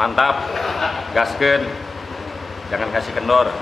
Mantap, gaskeun, jangan kasih kendor.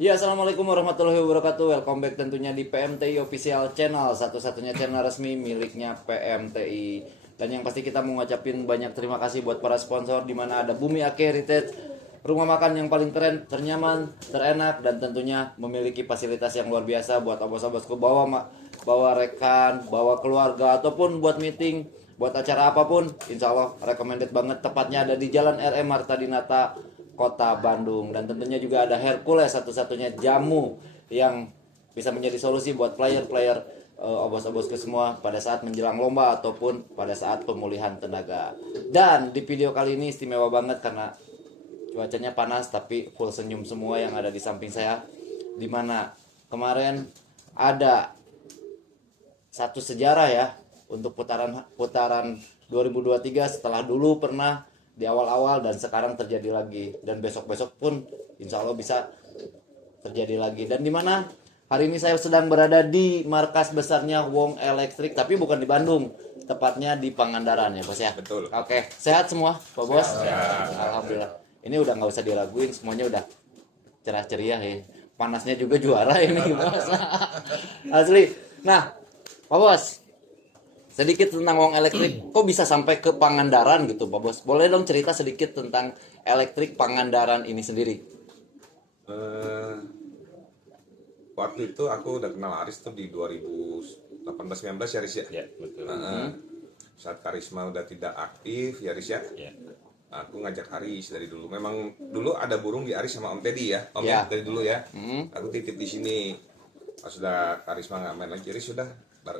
Ya, assalamualaikum warahmatullahi wabarakatuh. Welcome back tentunya di PMTI Official Channel, satu-satunya channel resmi miliknya PMTI. Dan yang pasti kita mau ngucapin banyak terima kasih buat para sponsor, di mana ada Bumi Ake Heritage, rumah makan yang paling keren, ternyaman, terenak, dan tentunya memiliki fasilitas yang luar biasa buat abos-abosku bawa rekan, bawa keluarga, ataupun buat meeting, buat acara apapun. Insya Allah recommended banget. Tepatnya ada di Jalan RM Marta Dinata, Kota Bandung. Dan tentunya juga ada Hercules, satu-satunya jamu yang bisa menjadi solusi buat player-player obos-obos ke semua pada saat menjelang lomba ataupun pada saat pemulihan tenaga. Dan di video kali ini istimewa banget karena cuacanya panas tapi full senyum semua yang ada di samping saya, dimana kemarin ada satu sejarah ya untuk putaran 2023, setelah dulu pernah di awal-awal dan sekarang terjadi lagi, dan besok-besok pun insya Allah bisa terjadi lagi. Dan dimana hari ini saya sedang berada di markas besarnya Wong Electric, tapi bukan di Bandung, tepatnya di Pangandaran ya bos ya. Betul. Oke, sehat semua Pak Bos? Sehat. Alhamdulillah. Ini udah nggak usah diraguin, semuanya udah cerah ceria ya. Panasnya juga juara ini bos. Asli. Nah Pak Bos, sedikit tentang Wong Electric, kok bisa sampai ke Pangandaran gitu Pak Bos? Boleh dong cerita sedikit tentang elektrik Pangandaran ini sendiri? Waktu itu aku udah kenal Aris tuh di 2018-19 ya Aris ya? Ya, betul. Saat Karisma udah tidak aktif ya Aris ya? Ya. Aku ngajak Aris dari dulu. Memang dulu ada burung di Aris sama Om Teddy ya? Om Ya. ya, dari dulu ya? Aku titip di sini. Pas sudah Karisma nggak main lagi, Aris sudah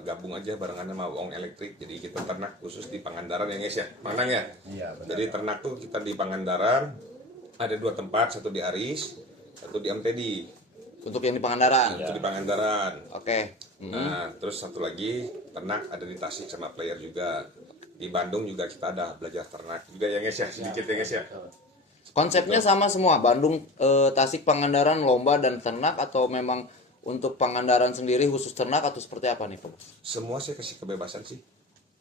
gabung aja barengan sama Wong Electric. Jadi kita ternak khusus di Pangandaran ya guys ya? Manang ya? Iya, benar. Jadi ternak tuh kita di Pangandaran. Ada 2 tempat, satu di Aris, satu di Om Teddy. Untuk yang di Pangandaran? Itu di Pangandaran. Oke. Nah, terus satu lagi ternak ada di Tasik sama player juga. Di Bandung juga kita ada belajar ternak juga ya guys ya, sedikit ya guys ya. Konsepnya sama semua, Bandung, Tasik, Pangandaran, lomba dan ternak, atau memang untuk Pangandaran sendiri khusus ternak atau seperti apa nih Pak Bos? Semua saya kasih kebebasan sih.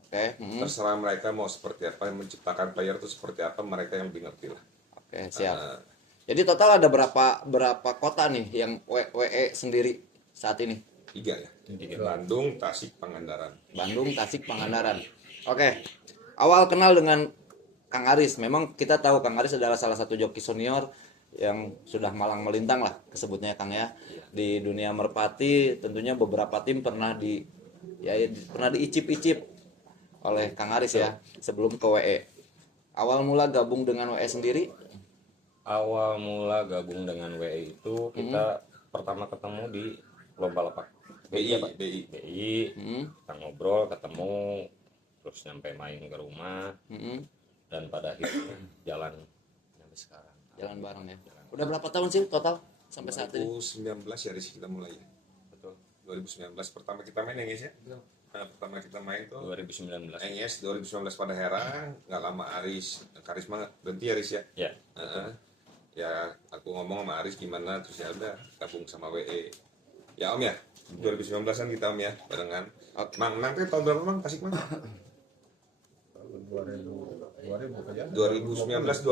Oke. Terserah mereka mau seperti apa, menciptakan player itu seperti apa, mereka yang lebih ngerti lah. Oke, siap. Jadi total ada berapa kota nih yang WE sendiri saat ini? 3 ya. Bandung, Tasik, Pangandaran. Bandung, Tasik, Pangandaran. Oke. Awal kenal dengan Kang Aris, memang kita tahu Kang Aris adalah salah satu joki senior yang sudah malang melintang lah kesebutnya Kang ya. Di dunia merpati tentunya beberapa tim pernah diicip-icip oleh Kang Aris ya sebelum ke WE. Awal mula gabung dengan WE sendiri? Awal mula gabung dengan WE itu kita pertama ketemu di lomba lepak BI, Pak. BI. BI. Kita ngobrol, ketemu, terus nyampe main ke rumah, dan pada akhirnya jalan sampai sekarang. Jalan bareng ya. Udah berapa tahun sih total? sampai saat ini? 2019 ya Riz kita mulai ya. Betul. 2019 pertama kita main ya guys ya. Nah, pertama kita main tuh 2019. NGS 2019 pada Herang, nggak lama Aris, Karisma berhenti ya Aris ya. Ya. Heeh. Ya aku ngomong sama Aris gimana, terus ya udah gabung sama WE. Ya Om ya, 2019an kita Om ya, barengan. Mang tuh tahun berapa Mang? Tasik Mang? 2019 2020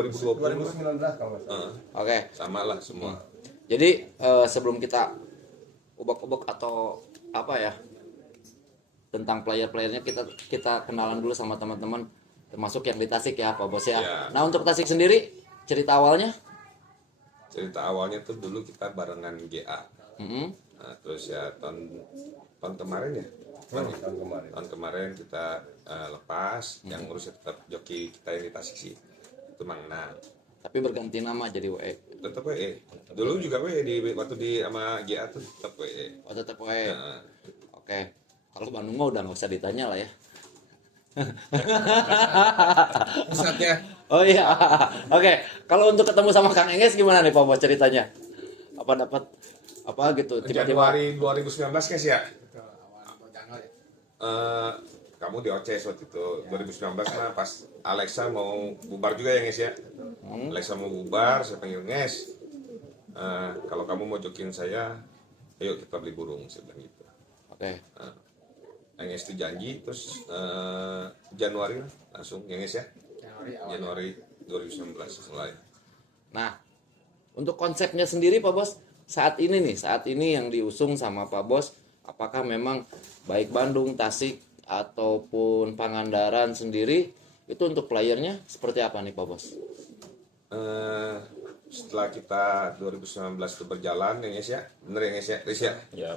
Oke. sama lah semua. Jadi sebelum kita ubek-ubek atau apa ya tentang player-playernya, kita kenalan dulu sama teman-teman termasuk yang di Tasik ya Pak Bos ya. Ya. Nah untuk Tasik sendiri cerita awalnya? Cerita awalnya tuh dulu kita barengan GA. Mm-mm. Nah, terus ya tahun kemarin ya. Tahun kemarin kita lepas, yang ngurusnya tetap joki kita yang di Tasik sih. Itu Mang Nang. Tapi berganti nama jadi WE. Tetap WE. Dulu juga WE waktu di sama GA tuh tetap WE. Oh tetap WE. Nah, Oke. Kalau Bandung mah udah nggak usah ditanya lah ya. pusatnya Oh iya. Oke. Kalau untuk ketemu sama Kang Engges gimana nih Pak Bos ceritanya? Apa dapat apa gitu tiba-tiba? Januari 2019 guys ya. Kamu di OCS waktu itu 2019 mah pas Alexa mau bubar juga ya guys ya. Alexa mau bubar, saya panggil Nges. Kalau kamu mau jokin saya, ayo kita beli burung, saya bilang gitu. Oke. Nges itu janji, terus Januari lah, langsung ya Nges ya. Januari 2019 mulai. Nah, untuk konsepnya sendiri Pak Bos, saat ini yang diusung sama Pak Bos, apakah memang baik Bandung, Tasik, ataupun Pangandaran sendiri, itu untuk playernya seperti apa nih Pak Bos? Setelah kita 2019 itu berjalan ya Nges ya, bener ya Nges ya, Riz ya? Ya.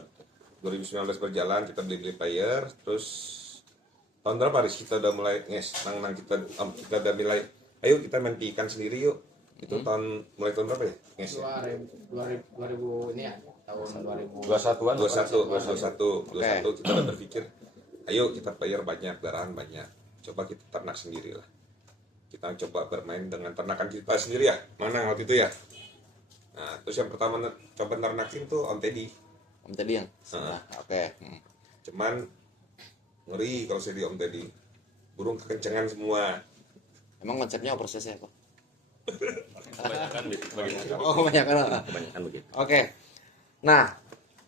2019 berjalan, kita beli player, terus tahun berapa Riz kita udah mulai Nges, nang kita udah mulai, ayo kita main ikan sendiri yuk. Itu mulai tahun berapa ya Nges ya? 2000 ini ya, tahun 2000. 21-an. 21 kita udah berpikir ayo kita player banyak, garahan banyak, coba kita ternak sendiri lah, kita coba bermain dengan ternakan kita sendiri ya, mana waktu itu ya. Nah terus yang pertama coba ternakin tuh Om Teddy. Om Teddy yang sebelah. Oke. Cuman ngeri kalau saya di Om Teddy, burung kekencengan semua. Emang konsepnya prosesnya apa? Kebanyakan begitu. Oh kebanyakan. Kebanyakan begitu. Oke. Nah,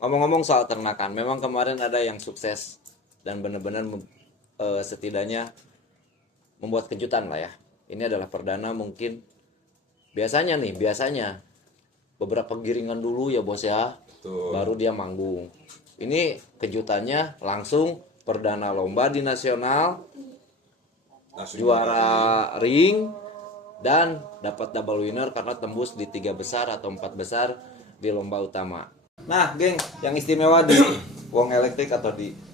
ngomong-ngomong soal ternakan, memang kemarin ada yang sukses dan benar-benar setidaknya membuat kejutan lah ya. Ini adalah perdana mungkin. Biasanya beberapa giringan dulu ya bos ya, Betul. baru dia manggung. Ini kejutannya langsung perdana lomba di nasional, Langsung juara ring, dan dapat double winner karena tembus di 3 besar atau 4 besar di lomba utama. Nah, geng, yang istimewa di Wong Elektrik atau di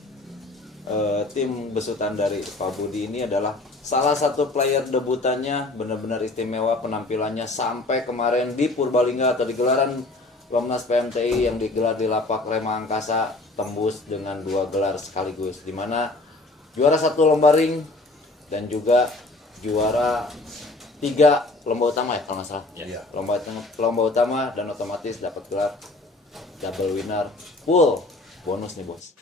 tim besutan dari Pak Budi ini adalah salah satu player debutannya benar-benar istimewa penampilannya sampai kemarin di Purbalingga atau di gelaran Lomnas PMTI yang digelar di Lapak Rema Angkasa tembus dengan 2 gelar sekaligus, di mana juara 1 lomba ring dan juga juara 3 lomba utama ya kalau nggak salah. Ya. Lomba utama dan otomatis dapat gelar double winner full bonus nih bos.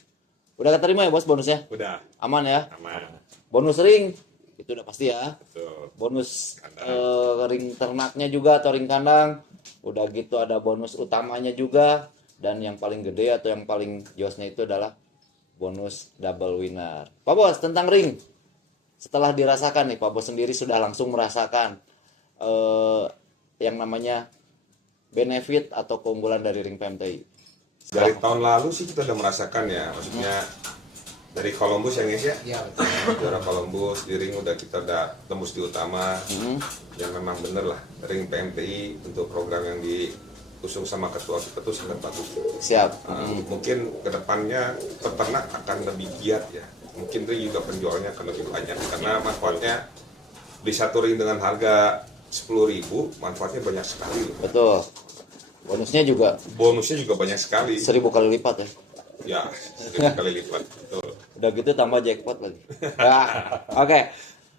Udah keterima ya bos bonusnya? Udah Aman ya? aman. Bonus ring itu udah pasti ya. Betul. Bonus ring ternaknya juga atau ring kandang. Udah gitu ada bonus utamanya juga, dan yang paling gede atau yang paling josnya itu adalah bonus double winner. Pak Bos, tentang ring. Setelah dirasakan nih, Pak Bos sendiri sudah langsung merasakan yang namanya benefit atau keunggulan dari ring PMTI. Dari tahun lalu sih kita udah merasakan ya, maksudnya dari Columbus ya guys ya. Iya betul. Juara Columbus di ring kita udah tembus di utama. Yang memang bener lah ring PMTI untuk program yang diusung sama ketua kita tuh sangat bagus. Siap. Mungkin kedepannya peternak akan lebih giat ya. Mungkin ring juga penjualnya akan lebih banyak karena manfaatnya beli satu ring dengan harga 10.000, manfaatnya banyak sekali. Betul. Bonusnya juga Bonusnya juga banyak sekali. 1000 kali lipat ya. Ya, 1000 kali lipat. Betul. Udah gitu tambah jackpot lagi. Nah, oke.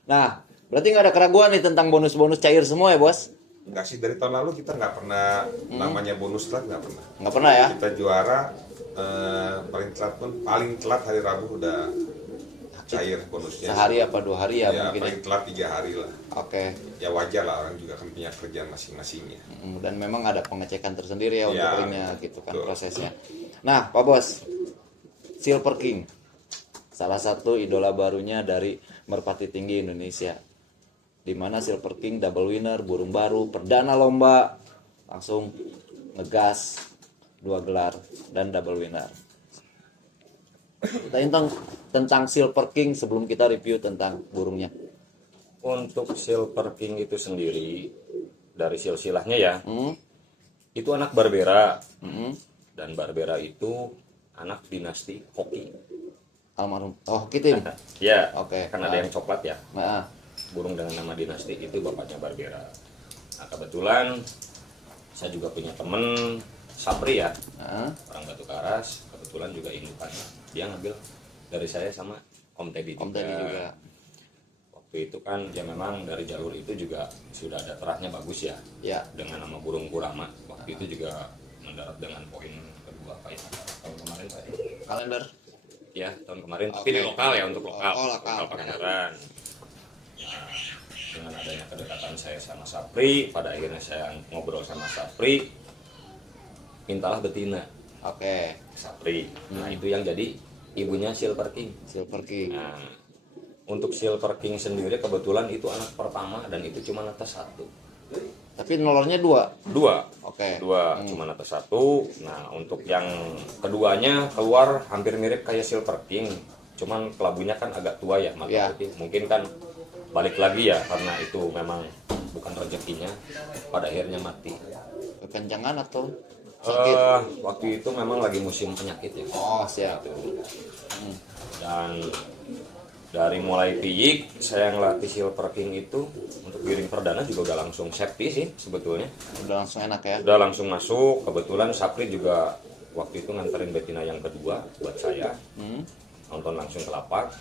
Nah, berarti nggak ada keraguan nih tentang bonus-bonus cair semua ya bos? Enggak sih, dari tahun lalu kita nggak pernah namanya bonus telat, nggak pernah. Nggak pernah ya? Kita juara paling telat hari Rabu udah cair bonusnya. Sehari apa 2 hari ya, Ya mungkin ya? paling telat 3 hari lah. Oke. Ya wajar lah, orang juga kan punya kerjaan masing-masing ya. Dan memang ada pengecekan tersendiri ya untuk Ya, ringnya gitu kan betul. prosesnya. Nah, Pak Bos, Silver King, salah satu idola barunya dari Merpati Tinggi Indonesia. Di mana Silver King double winner, burung baru, perdana lomba, langsung ngegas 2 gelar dan double winner. Kita tentang Silver King sebelum kita review tentang burungnya. Untuk Silver King itu sendiri dari silsilahnya ya, itu anak Barbera. Dan Barbera itu anak dinasti Hoki. Almarhum. Oh, gitu ini. Ya, Oke. kan ada yang coklat ya. Nah, Burung dengan nama dinasti itu bapaknya Barbera. Nah, kebetulan saya juga punya temen Sapri ya, orang Batu Karas. Kebetulan juga indukannya dia ngambil dari saya sama Om Teddy Om Teddy juga. Waktu itu kan ya memang dari jalur itu juga sudah ada terahnya bagus ya. Ya. Dengan nama burung Kurama. Waktu itu juga mendarat dengan poin kedua apa ya? Tahun kemarin Pak. Kalender. Ya, tahun kemarin. Tapi di lokal ya, untuk lokal. Oh, lokal. Pangandaran. Nah, dengan adanya kedekatan saya sama Sapri, pada akhirnya saya ngobrol sama Sapri, mintalah betina Oke. Sapri. Nah, itu yang jadi ibunya Silver King. Silver King. Nah, untuk Silver King sendiri kebetulan itu anak pertama dan itu cuma atas 1. Tapi nolornya 2. 2. Oke. 2, cuma atas 1. Nah, untuk yang keduanya keluar hampir mirip kayak Silver King. Cuman kelabunya kan agak tua ya, mata Ya. putih. Mungkin kan balik lagi ya karena itu memang bukan rezekinya. Pada akhirnya mati. Kekencangan atau sakit? Waktu itu memang lagi musim penyakit ya. Oh, siap. Dan dari mulai piyik saya ngelatih Silver King itu untuk giring perdana juga udah langsung safety sih sebetulnya. Udah langsung enak ya. Udah langsung masuk. Kebetulan Sapri juga waktu itu nganterin betina yang kedua buat saya. Nonton langsung ke lapak.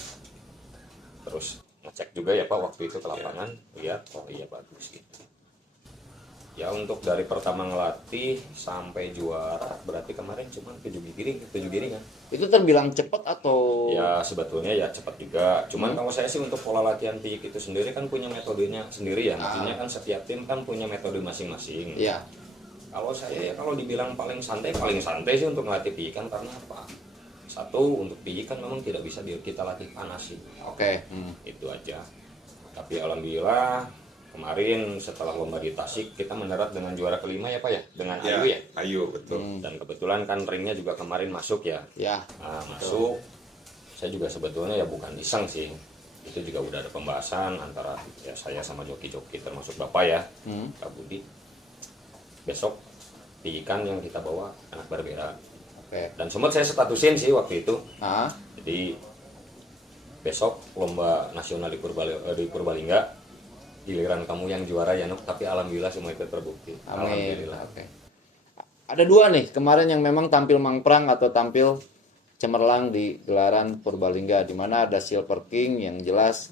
Terus ngecek juga ya Pak waktu itu ke lapangan, lihat oh iya bagus gitu. Ya untuk dari pertama ngelatih sampai juara berarti kemarin cuma 7 giringan. Itu terbilang cepat atau Ya sebetulnya ya cepat juga. Cuman kalau saya sih untuk pola latihan piyik itu sendiri kan punya metodenya sendiri ya. Maksudnya kan setiap tim kan punya metode masing-masing. Iya. Kalau saya ya kalau dibilang paling santai sih untuk ngelatih piyik kan karena apa? Satu, untuk piyik kan memang tidak bisa kita latih panas sih. Oke. Itu aja. Tapi alhamdulillah kemarin setelah lomba di Tasik kita mendarat dengan juara kelima ya Pak ya, dengan Ayu ya. Ayu betul. Dan kebetulan kan ringnya juga kemarin masuk ya. Ya. Nah, masuk. Saya juga sebetulnya ya bukan iseng sih. Itu juga udah ada pembahasan antara ya saya sama joki-joki termasuk Bapak ya, Kak Budi. Besok piyikan yang kita bawa anak Barbera. Oke. Dan sempat saya statusin sih waktu itu. Nah, Jadi besok lomba nasional di Purbalingga, giliran kamu yang juara ya Nuk, tapi alhamdulillah semua itu terbukti. amin. Alhamdulillah. Oke. Ada 2 nih kemarin yang memang tampil mangprang atau tampil cemerlang di gelaran Purbalingga, di mana ada Silver King yang jelas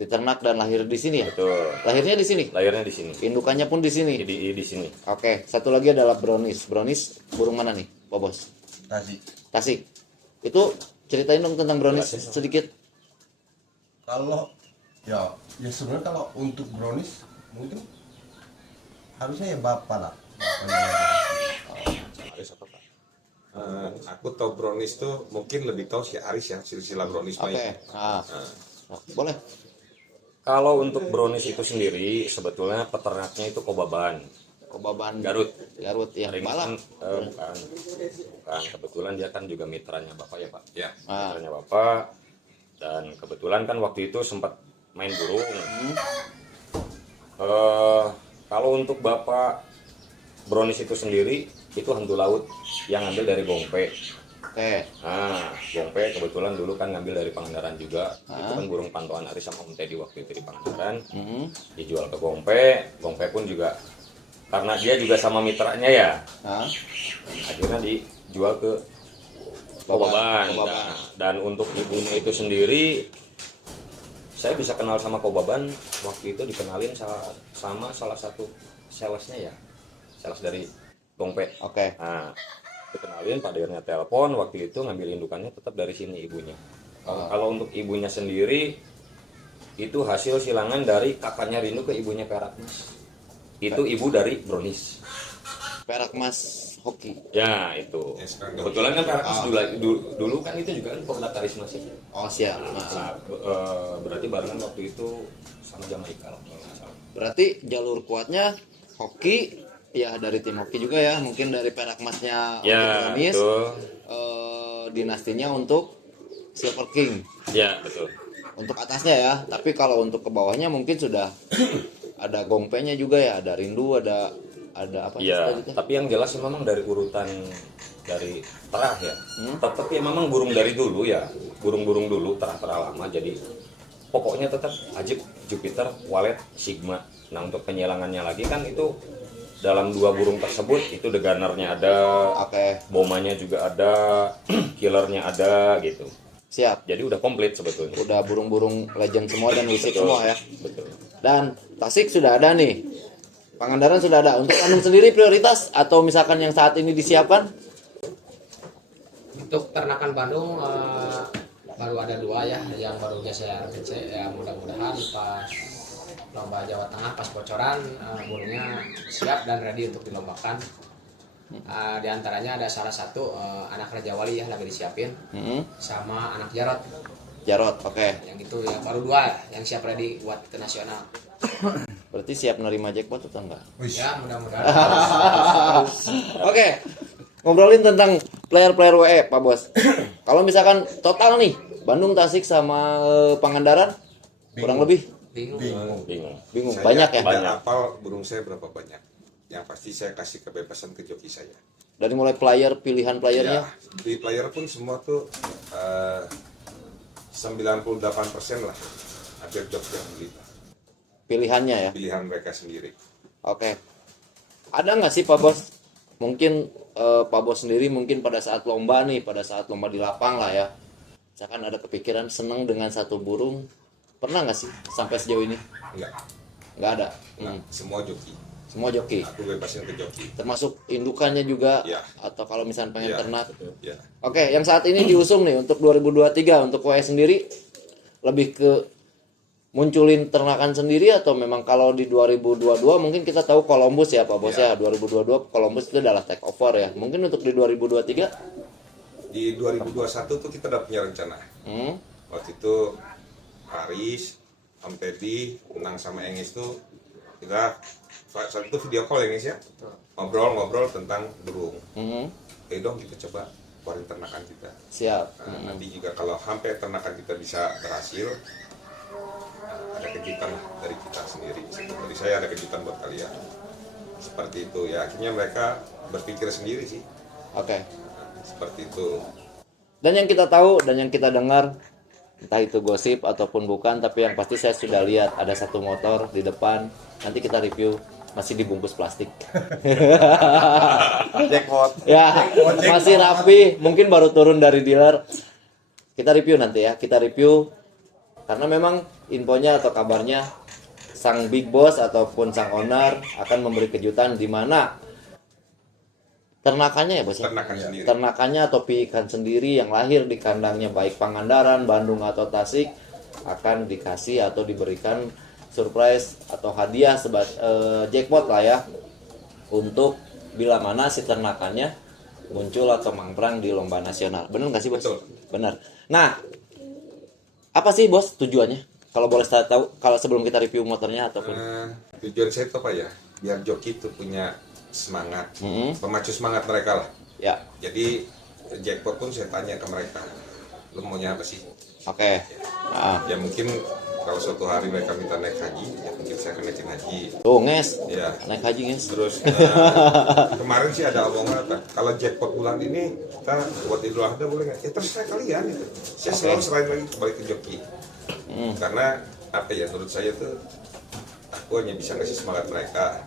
diternak dan lahir di sini ya. Betul. Lahirnya di sini. Lahirnya di sini. Indukannya pun di sini. Di sini. Oke, satu lagi adalah Brownies. Brownies burung mana nih, Pak Bos? Tasik. Itu ceritain dong tentang Brownies sedikit. Kalau ya sebenarnya kalau untuk brownies mungkin harusnya ya bapak lah. Aris apa Pak? Aku tahu brownies tuh mungkin lebih tahu si Aris ya, silsilah brownies Oke. banyak. Boleh. Kalau untuk brownies itu sendiri sebetulnya peternaknya itu Kobaban. Kobaban Garut. Garut ya. Ring Malah. bukan. Kebetulan dia kan juga mitranya Bapak ya Pak. Ya. Mitranya Bapak. Dan kebetulan kan waktu itu sempat main burung. Kalau untuk Bapak brownies itu sendiri itu hantu laut yang ngambil dari Gongpe. Oke. Nah, Gongpe kebetulan dulu kan ngambil dari Pangandaran juga. Itu kan burung pantauan Aris sama Om Teddy waktu itu di Pangandaran. Dijual ke Gongpe. Gongpe pun juga karena dia juga sama mitranya ya. Akhirnya dijual ke Kobaban. Kobaban. Nah, dan untuk ibunya itu sendiri saya bisa kenal sama Kobaban waktu itu dikenalin sama salah satu salesnya ya, sales dari Gongpe. Oke. Nah, dikenalin, Pak Dirnya telepon waktu itu ngambil indukannya tetap dari sini ibunya. Kalau untuk ibunya sendiri itu hasil silangan dari kakaknya Rindu ke ibunya Perak Mas. Itu ibu dari Brownies. Perak Mas Hoki. Ya itu. Ya, sekarang Kebetulan kan Perak Mas dulu kan itu juga kan pemuda karisma sih. Oh siap. Nah, berarti barengan waktu itu sama Jamaika kalau nggak salah. Berarti jalur kuatnya Hoki ya, dari tim Hoki juga ya, mungkin dari Perak Masnya Ya, Brownies. betul. Dinastinya untuk Silver King. Ya, betul. Untuk atasnya ya, tapi kalau untuk ke bawahnya mungkin sudah ada Gongpe-nya juga ya, ada Rindu, ada apa sih Iya, tadi tuh? tapi yang jelas memang dari urutan dari terah ya. Tetap ya memang burung dari dulu ya, burung-burung dulu terah-terah lama. Jadi pokoknya tetap Ajib, Jupiter, Walet, Sigma. Nah untuk penyelangannya lagi kan itu dalam 2 burung tersebut itu The Gunner-nya ada, Oke, Bomanya juga ada, Killernya ada gitu. siap. Jadi udah komplit sebetulnya. Udah burung-burung legend semua dan wisik Betul. semua ya. Betul. Dan Tasik sudah ada nih. Pangandaran sudah ada. Untuk Bandung sendiri prioritas atau misalkan yang saat ini disiapkan? Untuk ternakan Bandung baru ada 2 ya, yang barunya saya kecil ya, mudah-mudahan pas lomba Jawa Tengah pas bocoran burungnya siap dan ready untuk dilombakan. Di antaranya ada salah satu anak Raja Wali ya lagi disiapin, sama anak Jarot. Jarot, oke. Yang itu ya baru 2 yang siap ready buat ke nasional. Berarti siap nerima jackpot atau enggak? Ya mudah-mudahan. Oke, ngobrolin tentang player-player WE, Pak Bos. Kalau misalkan total nih, Bandung, Tasik sama Pangandaran, kurang lebih Bingung. Bingung. bingung. Saya Banyak ya? tidak Banyak. hafal burung saya berapa banyak. Yang pasti saya kasih kebebasan ke joki saya. Dari mulai player, pilihan playernya. Ya, di player pun semua tuh 98% lah hampir joki yang beli. Pilihannya ya. Pilihan mereka sendiri. Oke. Ada nggak sih Pak Bos? Mungkin Pak Bos sendiri mungkin pada saat lomba nih, pada saat lomba di lapang lah ya. Misalkan ada kepikiran seneng dengan satu burung. Pernah nggak sih sampai sejauh ini? Enggak, Nggak ada. semua joki. Semua joki. Aku bebasin ke joki. Termasuk indukannya juga. Ya. Atau kalau misalnya pengen Ya. ternak. Ya. Oke, yang saat ini diusung nih untuk 2023 untuk WE sendiri lebih ke munculin ternakan sendiri atau memang kalau di 2022 mungkin kita tahu Columbus ya Pak Bos ya. 2022 Columbus itu adalah take over ya. Mungkin untuk di 2023 Di 2021 tuh kita udah punya rencana. Waktu itu Paris, Om Teddy, menang sama Engis tuh kita saat itu video call ya Engis ya, ngobrol tentang burung. Oke dong kita coba keluarin ternakan kita. siap. Nah, nanti juga kalau sampai ternakan kita bisa berhasil, ada kejutan lah dari kita sendiri. Dari saya ada kejutan buat kalian. Seperti itu ya. Akhirnya mereka berpikir sendiri sih. Oke. Seperti itu. Dan yang kita tahu dan yang kita dengar entah itu gosip ataupun bukan, tapi yang pasti saya sudah lihat ada satu motor di depan. Nanti kita review masih dibungkus plastik. Jackpot. Ya, masih rapi, mungkin baru turun dari dealer. Kita review nanti ya, kita review karena memang infonya atau kabarnya sang big boss ataupun sang owner akan memberi kejutan di mana ternakannya ya bos ya? Ternakan sendiri. Ternakannya atau piikan sendiri yang lahir di kandangnya baik Pangandaran, Bandung atau Tasik akan dikasih atau diberikan surprise atau hadiah jackpot lah ya untuk bila mana si ternakannya muncul atau mangprang di lomba nasional. Benar nggak sih bos? Betul. Benar. Nah, apa sih bos tujuannya? Kalau boleh saya tahu, kalau sebelum kita review motornya ataupun Tujuan saya itu apa ya? Biar joki itu punya semangat, pemacu semangat mereka lah. ya, Jadi jackpot pun saya tanya ke mereka, lo maunya apa sih? oke. Nah, Ya mungkin kalau suatu hari mereka minta naik haji, ya mungkin saya akan naikin haji. tuh nges, Ya. naik haji nges. Terus kemarin sih ada omongan apa? Kalau jackpot bulan ini kita buat Idul Adha boleh nggak? Ya terserah kalian itu. Saya selalu serahin lagi kembali ke joki. Karena apa ya? Menurut saya tuh aku hanya bisa ngasih semangat mereka.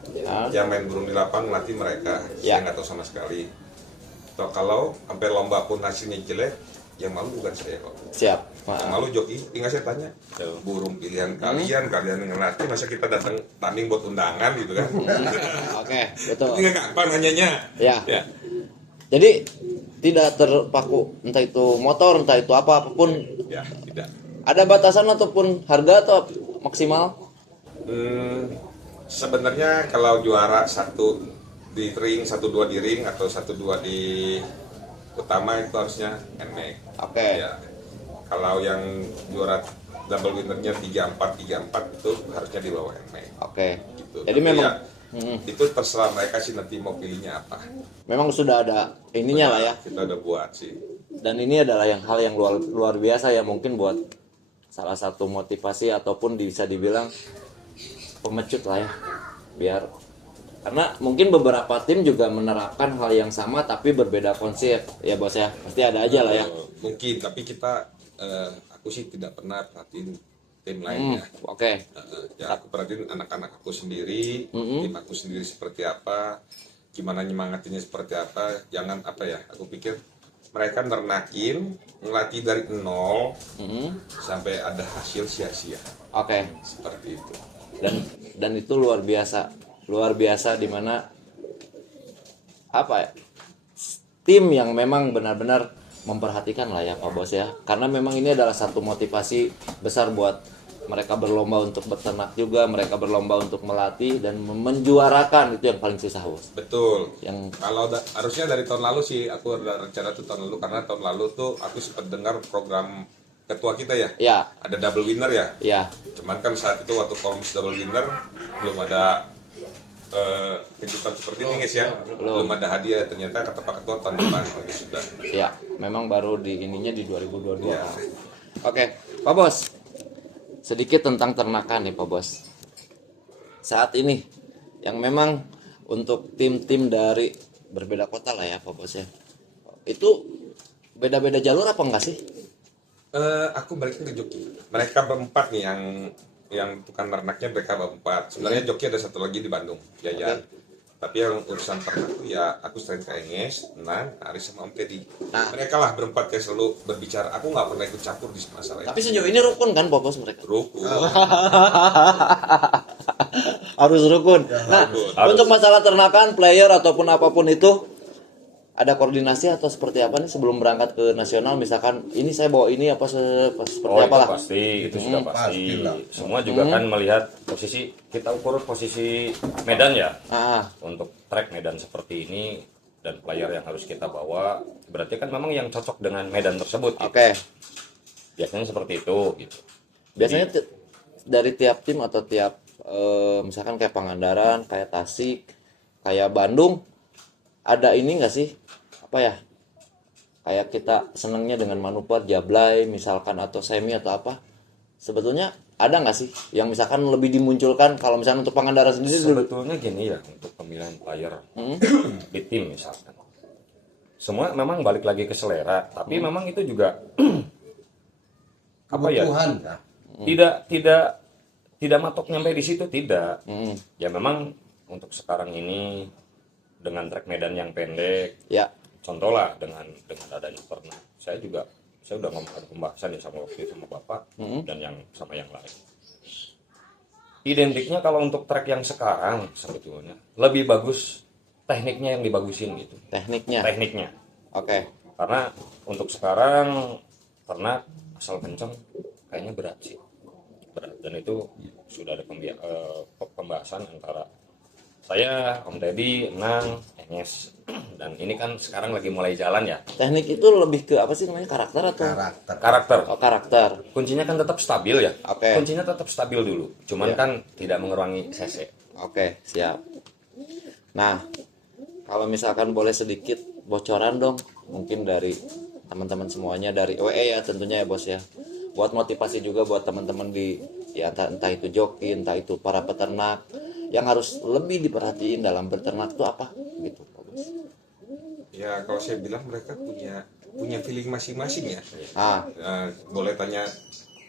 Yang main burung di lapang melatih mereka. Ya. Saya nggak tahu sama sekali. Atau kalau sampai lomba pun hasilnya jelek, yang malu bukan saya kok. Siap. Yang malu joki, tinggal saya tanya, burung pilihan kalian yang ngelatih, masa kita datang tanding buat undangan gitu kan? Oke, betul. Ini gampang nanyanya. Ya. Ya. Jadi tidak terpaku entah itu motor, entah itu apapun. Ya, tidak. Ada batasan ataupun harga atau maksimal? Sebenarnya kalau juara 1 di ring, 1-2 di ring atau 1-2 di utama itu harusnya NMAX. Oke. Ya. Kalau yang juara double winnernya 3-4 itu harusnya di bawah NMAX. Oke. Gitu. Jadi Tapi memang ya, itu terserah mereka sih nanti mau pilihnya apa. memang sudah ada ininya lah ya. Kita udah buat sih. Dan ini adalah hal yang luar biasa ya, mungkin buat salah satu motivasi ataupun bisa dibilang pemecut lah ya, biar karena mungkin beberapa tim juga menerapkan hal yang sama tapi berbeda konsep ya bos ya, pasti ada aja lah ya. Mungkin, tapi kita aku sih tidak pernah perhatiin tim lainnya. Oke. Ya aku perhatiin anak-anak aku sendiri, tim aku sendiri seperti apa, gimana nyemangatinnya seperti apa. Jangan apa ya, aku pikir mereka nernakin, ngelatih dari nol sampai ada hasil sia-sia. Oke. Seperti itu. Dan itu luar biasa dimana apa ya, tim yang memang benar-benar memperhatikan lah ya Pak Bos ya, karena memang ini adalah satu motivasi besar buat mereka berlomba untuk beternak juga, mereka berlomba untuk melatih dan menjuarakan, itu yang paling susah bos. Betul. Yang Kalau harusnya dari tahun lalu sih aku ada rencana tuh tahun lalu, karena tahun lalu tuh aku sempat dengar program ketua kita ya. ya Ada double winner ya. ya Cuman kan saat itu waktu Kolmis double winner belum ada kejutan seperti ini guys ya. Belum ada hadiah, ternyata kata Pak Ketua tahun depan sudah. ya memang baru di ininya di 2022. Ya. Oke Pak Bos, sedikit tentang ternakan nih Pak Bos. Saat ini yang memang untuk tim-tim dari berbeda kota lah ya Pak Bos ya, itu beda-beda jalur apa enggak sih? Aku balikin ke joki. Mereka berempat nih yang tukang ternaknya, mereka berempat. Sebenarnya joki ada satu lagi di Bandung, Yayan. Tapi yang urusan ternak tuh ya aku sering ke Enges, Nan, Aris sama Om Teddy. Nah. Mereka lah berempat yang selalu berbicara. Aku nggak pernah ikut campur di masalah itu. Tapi sejauh ini rukun kan Pak Bos mereka? Rukun. Harus rukun. Nah, Harus. untuk masalah ternakan, player ataupun apapun itu, ada koordinasi atau seperti apa nih sebelum berangkat ke nasional? Misalkan ini saya bawa ini apa seperti Oh, apa itu lah? pasti, itu sudah pasti. pastilah. Semua juga kan melihat posisi, kita ukur posisi medan ya. Untuk track medan seperti ini dan player yang harus kita bawa, berarti kan memang yang cocok dengan medan tersebut. Gitu. Oke. Biasanya seperti itu. Gitu. Biasanya dari tiap tim atau tiap misalkan kayak Pangandaran, kayak Tasik, kayak Bandung, ada ini nggak sih? Apa ya? Kayak kita senangnya dengan manuver Jablay misalkan atau semi atau apa? Sebetulnya ada nggak sih yang misalkan lebih dimunculkan kalau misalkan untuk Pangandaran sendiri? Sebetulnya gini ya, untuk pemilihan player di tim misalkan, semua memang balik lagi ke selera, tapi memang itu juga apa ya, Kebutuhan kah? tidak matok nyampe di situ, tidak. Ya memang untuk sekarang ini dengan trek medan yang pendek, Ya. contoh lah dengan adanya ternak, saya udah ngomong ada pembahasan ya sama waktu itu sama bapak dan yang sama yang lain. Identiknya kalau untuk trek yang sekarang sebetulnya lebih bagus tekniknya yang dibagusin gitu. Tekniknya. Oke. Karena untuk sekarang ternak asal kenceng kayaknya berat sih. Berat, dan itu sudah ada pembahasan antara saya, Om Teddy, Nang, Enges, dan ini kan sekarang lagi mulai jalan ya. Teknik itu lebih ke apa sih namanya, karakter atau? Karakter. Oh, karakter. Kuncinya kan tetap stabil ya. Oke. Kuncinya tetap stabil dulu. Cuman kan tidak mengurangi cc. Oke, siap. Nah, kalau misalkan boleh sedikit bocoran dong, mungkin dari teman-teman semuanya, dari WE ya tentunya ya bos ya, buat motivasi juga buat teman-teman di ya entah itu joki, entah itu para peternak yang harus lebih diperhatiin dalam berternak itu apa gitu Pak Bos. Ya kalau saya bilang mereka punya feeling masing-masing ya. Boleh tanya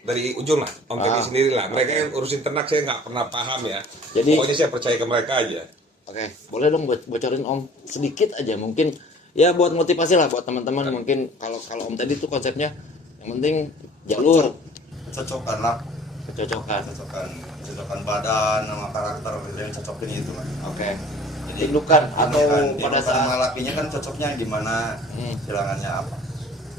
dari ujung lah, Om Teddy sendiri lah. Mereka yang urusin ternak saya nggak pernah paham ya. Jadi- pokoknya saya percaya ke mereka aja. Oke, boleh dong bocorin Om sedikit aja mungkin ya buat motivasi lah buat teman-teman. Mungkin kalau Om tadi tuh konsepnya yang penting jalur Cocokan lah, kecocokan. cocokan badan sama karakter yang cocokin itu lah. Oke. Indukan atau pada saat lakinya kan cocoknya di mana, silangannya apa,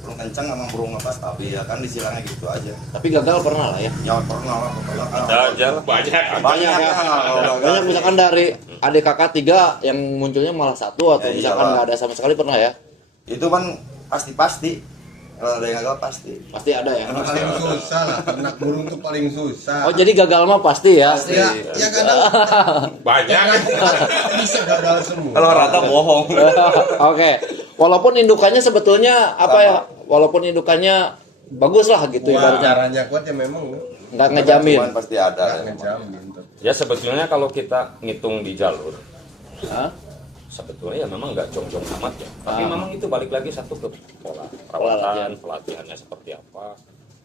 burung kencang sama burung apa stabil ya kan, di silangnya gitu aja. tapi gagal pernah lah ya. Ya pernah lah, Ada aja lah. banyak Ya. kalau gagal Banyak sih. misalkan dari adik kakak 3 yang munculnya malah 1 atau Ya, misalkan iyalah. nggak ada sama sekali pernah ya. Itu kan pasti kalau ada yang gagal pasti. Pasti ada ya. Paling susah lah, ternak burung tuh paling susah. Oh jadi gagal mah pasti ya. Pasti. Ya kadang banyak bisa gagal semua. Kalau rata bohong. Oke. Walaupun indukannya sebetulnya apa ya? Walaupun indukannya bagus lah gitu Wah, ibaratnya. caranya kuat ya memang Nggak ngejamin. Cuman pasti ada. nggak ngejamin tuh. Ya sebetulnya kalau kita ngitung di jalur, Hah? sebetulnya ya memang nggak jong-jong amat ya. Tapi memang itu balik lagi satu ke pola Pola perawatan, pelatihannya seperti apa.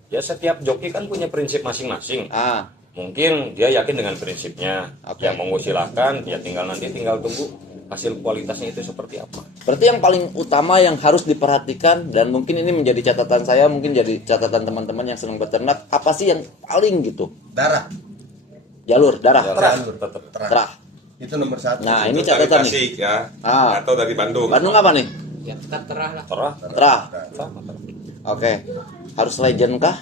Ya setiap joki kan punya prinsip masing-masing. Ah, Mungkin dia yakin dengan prinsipnya. Oke. Ya monggo silahkan, ya tinggal tunggu hasil kualitasnya itu seperti apa. berarti yang paling utama yang harus diperhatikan dan mungkin ini menjadi catatan saya, mungkin jadi catatan teman-teman yang senang beternak, apa sih yang paling gitu? Darah, Jalur darah, jalur, tetap. terah. itu nomor 1. Nah, ini Itu dari catatan nih. Tasik ya, Ah. atau dari Bandung. Bandung apa nih? Ya tetap terah lah. Terah, Terah. sama. Oke. Harus legend kah?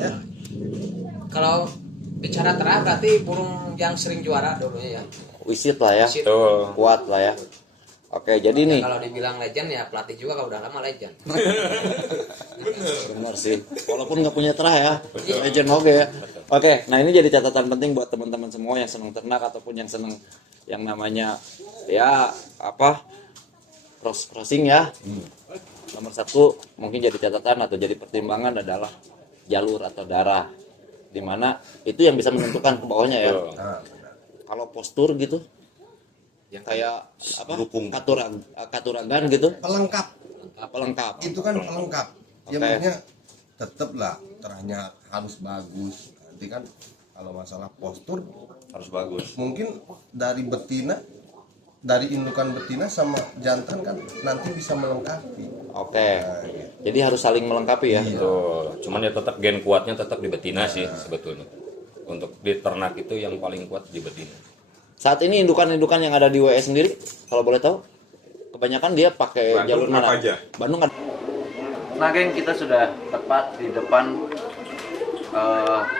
Eh, Kalau bicara terah berarti burung yang sering juara dulunya ya. Wisit lah ya. Wisit. Tuh. Kuat lah ya. Oke, jadi nih. Kalau dibilang legend ya pelatih juga kalau udah lama legend. Benar sih. Walaupun nggak punya terah ya. Legend oke ya. Oke, nah ini jadi catatan penting buat teman-teman semua yang senang ternak ataupun yang senang yang namanya ya apa crossing ya. Nomor 1 mungkin jadi catatan atau jadi pertimbangan adalah jalur atau darah, dimana itu yang bisa menentukan ke bawahnya ya. Tuh. Kalau postur gitu yang kayak apa katuragan gitu Pelengkap, pelengkap. itu kan pelengkap. Ya Oke. maksudnya tetep lah terahnya harus bagus. Nanti kan kalau masalah postur Harus bagus. mungkin dari betina, dari indukan betina sama jantan kan nanti bisa melengkapi. Oke, jadi harus saling melengkapi ya. Tuh. Cuman ya tetap gen kuatnya tetap di betina sih sebetulnya. Untuk di ternak itu yang paling kuat di betina. Saat ini indukan-indukan yang ada di WS sendiri, kalau boleh tahu, kebanyakan dia pakai Bandung jalur mana? apa aja? Bandung kan. Nah, geng, kita sudah tepat di depan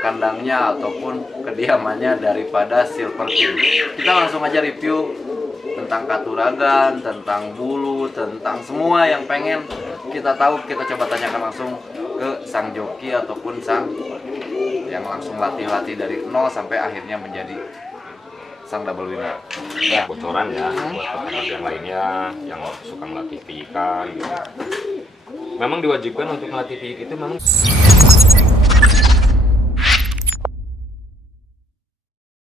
kandangnya ataupun kediamannya daripada Silver King. Kita langsung aja review tentang katuragan, tentang bulu, tentang semua yang pengen kita tahu. Kita coba tanyakan langsung ke sang joki ataupun sang yang langsung latih-latih dari nol sampai akhirnya menjadi sang double winner. Ya, bocoran ya buat peternak yang lainnya yang suka melatih piikan gitu. Memang diwajibkan untuk melatih piik itu memang